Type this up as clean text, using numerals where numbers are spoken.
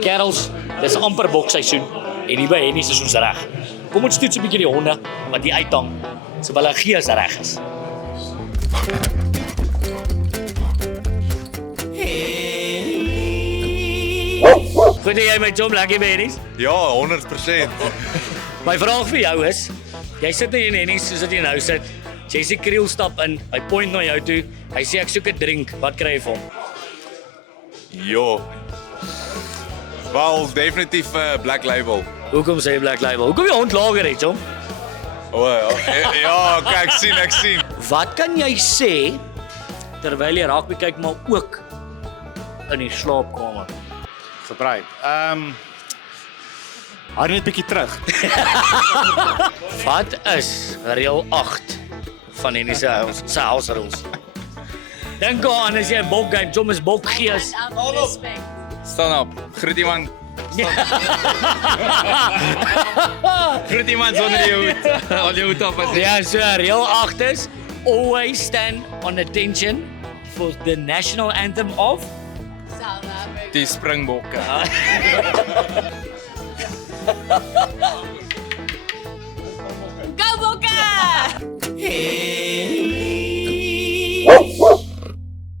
Kerels, dis amper bokseisoen en hier by Hennies is ons reg. Kom ons toets 'n bietjie die honde wat hier uithang, so hulle gees reg is. Goed jy my Tom lekker by Hennies? Ja, 100%. My vraag vir jou is, jy sit nou hier in Hennies soos wat jy nou sit. Jesse Kriel stap in, hy point na jou toe. Hy sê ek soek 'n drink. Wat kry jy vir hom? Ja. Wel, definitief Black Label. Hoekom sê jy Black Label? Hoekom jy hond lager het, Tom? O ja, ja, kyk, ek sien. Wat kan jy sê terwyl jy rugby kyk maar ook in die slaapkamer? Gebruik. Hou net 'n bietjie terug. Wat is reël 8 van Hennie se house rules? Dink aan as jy 'n bok game, Tom is bok gees. Staan op. Groet iemand. Groet iemand sonder jou hoed. Al jou hoed op as jy. Ja, so reël 8 is always stand on attention for the national anthem of Die Springbokke.